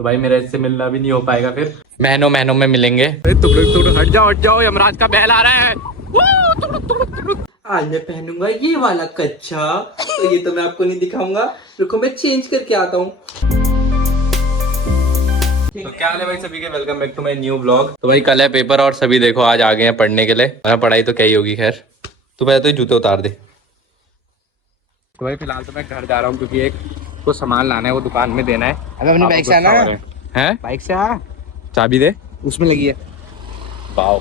तो भाई मेरा इससे मिलना भी नहीं हो पाएगा, फिर महीनों महीनों में मिलेंगे। तुम हट जाओ, यमराज का बैल आ रहा है। आज मैं पहनूंगा ये वाला कच्छा, तो ये तो मैं आपको नहीं दिखाऊंगा, रुको मैं चेंज करके आता हूँ। तो क्या हाल है भाई सभी के, welcome back to my new blog. तो भाई कल है पेपर और सभी देखो आज आ गए हैं पढ़ने के लिए। पढ़ाई तो क्या ही होगी, खैर तू पहले तो ये जूते उतार दे। तो भाई फिलहाल तो मैं घर जा रहा हूँ क्योंकि एक को सामान लाना है, वो दुकान में देना है। अबे अपनी बाइक से आना है, बाइक से आ, चाबी दे, उसमें लगी है। वाओ।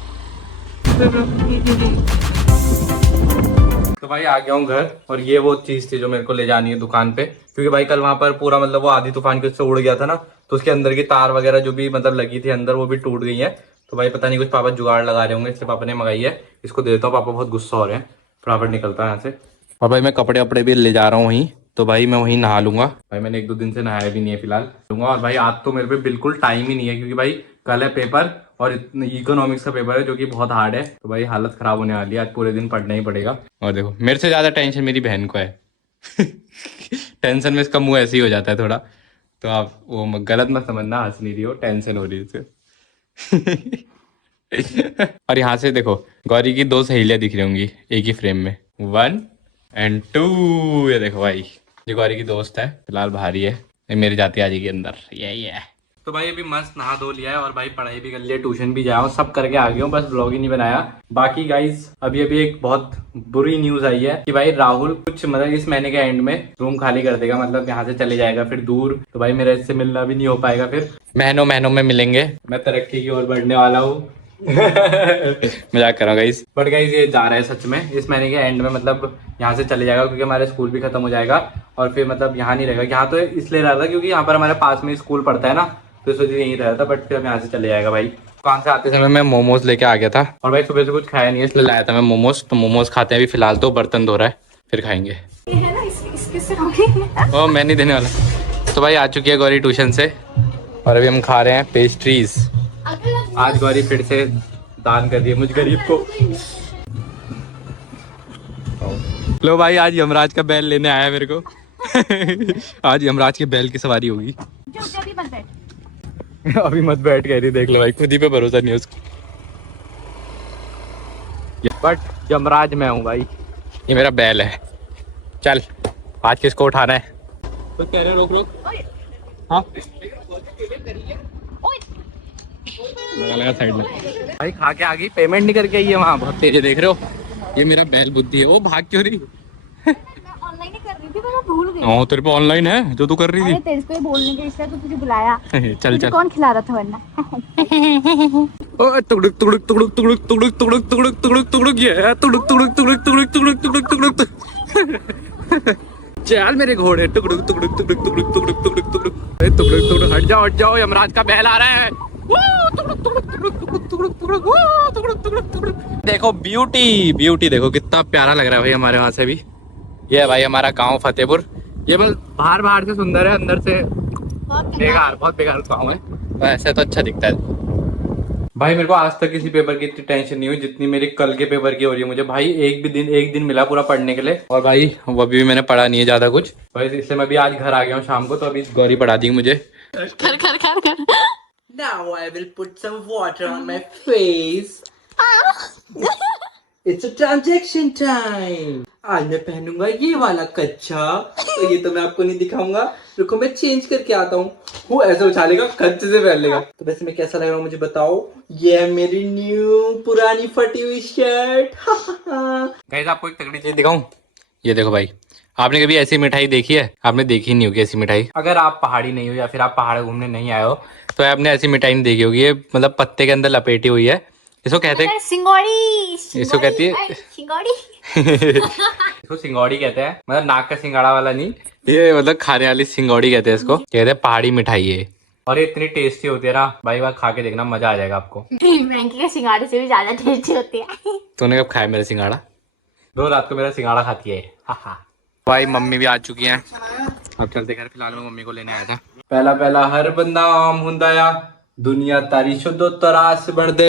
तो भाई आ गया हूँ घर, और ये वो चीज थी जो मेरे को ले जानी है दुकान पे, क्योंकि भाई कल वहां पर पूरा मतलब वो आधी तूफान के उससे उड़ गया था ना, तो उसके अंदर की तार वगैरह जो भी मतलब लगी थी अंदर वो भी टूट गई है। तो भाई पता नहीं कुछ पापा जुगाड़ लगा रहे होंगे, इसलिए पापा ने मंगाई है। इसको दे देता हूँ, पापा बहुत गुस्सा हो रहे हैं। फटाफट निकलता है यहाँ से। और भाई मैं कपड़े वपड़े भी ले जा रहा हूँ वहीं, तो भाई मैं वहीं नहा लूंगा। भाई मैंने 1-2 दिन से नहाया भी नहीं है फिलहाल, लूंगा। और भाई आज तो मेरे पे बिल्कुल टाइम ही नहीं है, क्योंकि भाई कल है पेपर, और इकोनॉमिक्स का पेपर है जो कि बहुत हार्ड है। तो भाई हालत खराब होने वाली है, आज पूरे दिन पढ़ना ही पड़ेगा। और देखो मेरे से ज्यादा टेंशन मेरी बहन को है। टेंशन में इसका मुंह ऐसे ही हो जाता है थोड़ा, तो आप वो गलत मत समझना, हंस नहीं रही हो, टेंशन हो रही है इससे। और यहाँ से देखो गौरी की 2 सहेलियां दिख रही होंगी एक ही फ्रेम में, 1 और 2। ये देखो भाई, ये गौरी की दोस्त है, फिलहाल बाहरी है, ये मेरी जाती आ जाएगी अंदर। ये तो भाई अभी मस्त नहा धो लिया है, और भाई पढ़ाई भी कर लिया, ट्यूशन भी जाया हूँ, सब करके आ गया हूँ, बस ब्लॉग ही नहीं बनाया। बाकी गाइज अभी एक बहुत बुरी न्यूज आई है कि भाई राहुल कुछ मतलब इस महीने के एंड में रूम खाली कर देगा, मतलब यहाँ से चले जाएगा फिर दूर। तो भाई मेरा इससे मिलना भी नहीं हो पाएगा, फिर महीनों महीनों में मिलेंगे। मैं तरक्की की ओर बढ़ने वाला हूँ। मजाक कर रहा हूँ गाइस, बट गाइस ये जा रहा है सच में इस महीने के एंड में, मतलब यहाँ से चले जाएगा, क्योंकि हमारा स्कूल भी खत्म हो जाएगा, और फिर मतलब यहाँ नहीं रहेगा। यहाँ तो इसलिए रहा था क्योंकि यहाँ पर हमारे पास में स्कूल पढ़ता है ना, तो इस वजह से यहीं रहा था, बट फिर अब यहाँ से चले जाएगा। भाई दुकान से आते समय मैं मोमोज लेके आ गया था, और भाई सुबह से कुछ खाया नहीं है, इसलिए लाया था मैं मोमोज। तो मोमोज खाते हैं अभी फिलहाल, तो बर्तन धो रहा है, फिर खाएंगे। ओ मैं नहीं देने वाला। तो भाई आ चुकी है गौरी ट्यूशन से, और अभी हम खा रहे हैं पेस्ट्रीज। आज गौरी फिर से दान कर दिए मुझ गरीब को। लो भाई आज यमराज का बैल लेने आया मेरे को। आज यमराज के बैल की सवारी होगी। अभी मत बैठ, कह रही, देख लो भाई, खुद ही पे भरोसा नहीं है उसको। बट यमराज मैं हूँ भाई, ये मेरा बैल है। चल आज किसको उठाना है? तो कह रहे रोक हाँ लगा साइड में। भाई खा के आ गई, पेमेंट नहीं करके आई है वहाँ, बहुत तेज देख रहे हो। ये मेरा बैल बुद्धि है, वो भाग क्यों रही? ऑनलाइन ही कर रही थी, मैं भूल गई। हाँ तेरे पे ऑनलाइन है जो तू कर रही थी। अरे तेरे को बोलने के इसलिए तो तुझे बुलाया। चल चल। कौन खिला रहा था वरना? तुड़ुक तुड़ुक तुड़ुक तुड़ुक तुड़ुक तुड़ुक तुड़ुक तुड़ुक तुड़ुक, ये तुड़ुक तुड़ुक तुड़ुक तुड़ुक तुड़ुक तुड़ुक तुड़ुक। चल मेरे घोड़े, टुकड़ुक टुकड़ुक टुकड़ुक टुकड़ुक टुकड़ुक टुकड़ुक टुकड़ुक टुकड़ुक टुकड़ुक। हट जाओ, यमराज का बैल आ रहा है। देखो ब्यूटी देखो, कितना प्यारा लग रहा है भाई हमारे वहां से भी। ये है भाई हमारा गांव फतेहपुर। ये मतलब बाहर से सुंदर है, अंदर से बहुत बेकार गाँव है, तो ऐसे तो अच्छा दिखता है। भाई मेरे को आज तक किसी पेपर की इतनी टेंशन नहीं हुई जितनी मेरी कल के पेपर की हो रही है मुझे। भाई एक दिन मिला पूरा पढ़ने के लिए, और भाई वो भी मैंने पढ़ा नहीं है ज्यादा कुछ भाई, इसलिए मैं भी आज घर आ गया हूँ शाम को। तो अभी गौरी पढ़ा दी मुझे। कर। Now I will put some water on my face. It's a transaction time. आज मैं पहनूंगा ये वाला कच्छा, तो ये तो मैं आपको नहीं दिखाऊंगा, रुको मैं चेंज करके आता हूँ। वो ऐसे उछालेगा, कच्चे से पहन लेगा। तो वैसे मैं कैसा लग रहा हूँ मुझे बताओ। ये है मेरी न्यू पुरानी फटी हुई शर्ट। गाइस आपको एक तगड़ी चीज दिखाऊं, ये देखो भाई, आपने कभी ऐसी मिठाई देखी है? आपने देखी नहीं होगी ऐसी मिठाई। अगर आप पहाड़ी नहीं हो या फिर आप पहाड़ घूमने नहीं आए हो, तो आपने ऐसी मिठाई नहीं देखी होगी। ये मतलब पत्ते के अंदर लपेटी हुई है, इसको कहते हैं सिंगौड़ी। इसको कहती है सिंगौड़ी। इसको सिंगौड़ी कहते हैं, मतलब नाक का सिंगाड़ा वाला नहीं, ये मतलब खाने वाली सिंगौड़ी कहते हैं इसको, कहते हैं पहाड़ी मिठाई है। और ये इतनी टेस्टी होती है ना भाई, बात खा के देखना, मजा आ जाएगा आपको। मैंकी के सिंगाड़े से भी ज्यादा टेस्टी होती है। तूने कब खाया मेरा सिंगाड़ा? रोज रात को मेरा सिंगाड़ा खाती है। भाई मम्मी भी आ चुकी हैं, अब चलते घर। फिलहाल मैं मम्मी को लेने आया था। पहला हर बंदा आम हुंदा या, दुनिया तारी शुद्धो तरास बन दे,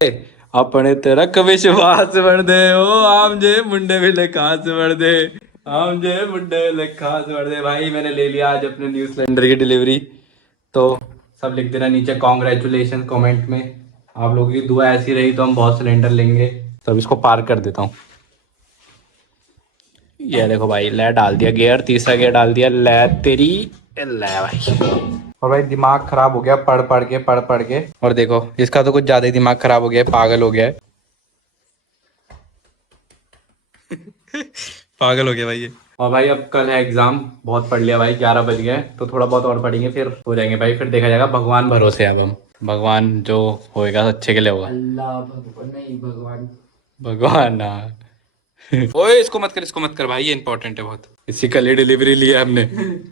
अपने तरक विश्वास बन दे। ओ आम जे मुंडे विले खास बन दे, आम जे मुंडे विले खास बन दे। भाई मैंने ले लिया आज अपने न्यू सिलेंडर की डिलीवरी, तो सब लिख देना नीचे कॉन्ग्रेचुलेशन कमेंट में। आप लोगों की दुआ ऐसी रही तो हम बहुत सिलेंडर लेंगे। तो अब इसको पार कर देता हूँ। ये देखो भाई, ले डाल दिया गियर, तीसरा गियर डाल दिया, ले तेरी ले भाई। और भाई दिमाग खराब हो गया पढ़ पढ़ के। और देखो इसका तो कुछ ज्यादा ही दिमाग खराब हो गया है, पागल हो गया है। पागल हो गया भाई ये। और भाई अब कल है एग्जाम, बहुत पढ़ लिया भाई, 11 बज गए, तो थोड़ा बहुत और पढ़ेंगे फिर हो जाएंगे भाई, फिर देखा जाएगा। भगवान भरोसे अब हम, भगवान जो होएगा अच्छे के लिए होगा। अल्लाह भगवान नहीं, भगवान। भगवान ना। ओए इसको मत कर भाई, ये इंपॉर्टेंट है बहुत। इसी का लिए डिलीवरी लिया हमने।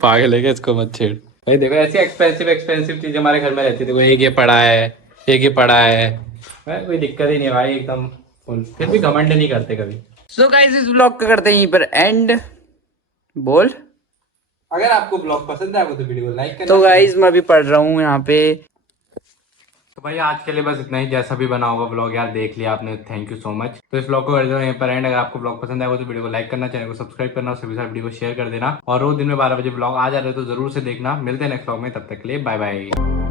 पागल है क्या, इसको मत छेड़ भाई। देखो ऐसी एक्सपेंसिव चीजें हमारे घर में रहती है। देखो एक ये पड़ा है, एक ये पड़ा है, कोई दिक्कत ही नहीं भाई, एकदम फुल। फिर भी घमंड नहीं करते कभी। सो गाइस इस ब्लॉग का करते हैं यहीं पर एंड। बोल। अगर आपको ब्लॉग पसंद आया तो वीडियो को लाइक करना। तो गाइस मैं अभी पढ़ रहा हूँ यहाँ पे। तो भाई आज के लिए बस इतना ही, जैसा भी बना होगा ब्लॉग यार देख लिया आपने, थैंक यू सो मच। तो इस ब्लॉग को कर दो यहीं पर एंड। अगर आपको ब्लॉग पसंद आया तो वीडियो को लाइक करना, चैनल को सब्सक्राइब करना और सभी सारे वीडियो को शेयर कर देना। और रोज दिन में 12 बजे ब्लॉग आ जा रहे हो तो जरूर से देखना। मिलते हैं नेक्स्ट ब्लॉग में, तब तक के लिए बाय बाय।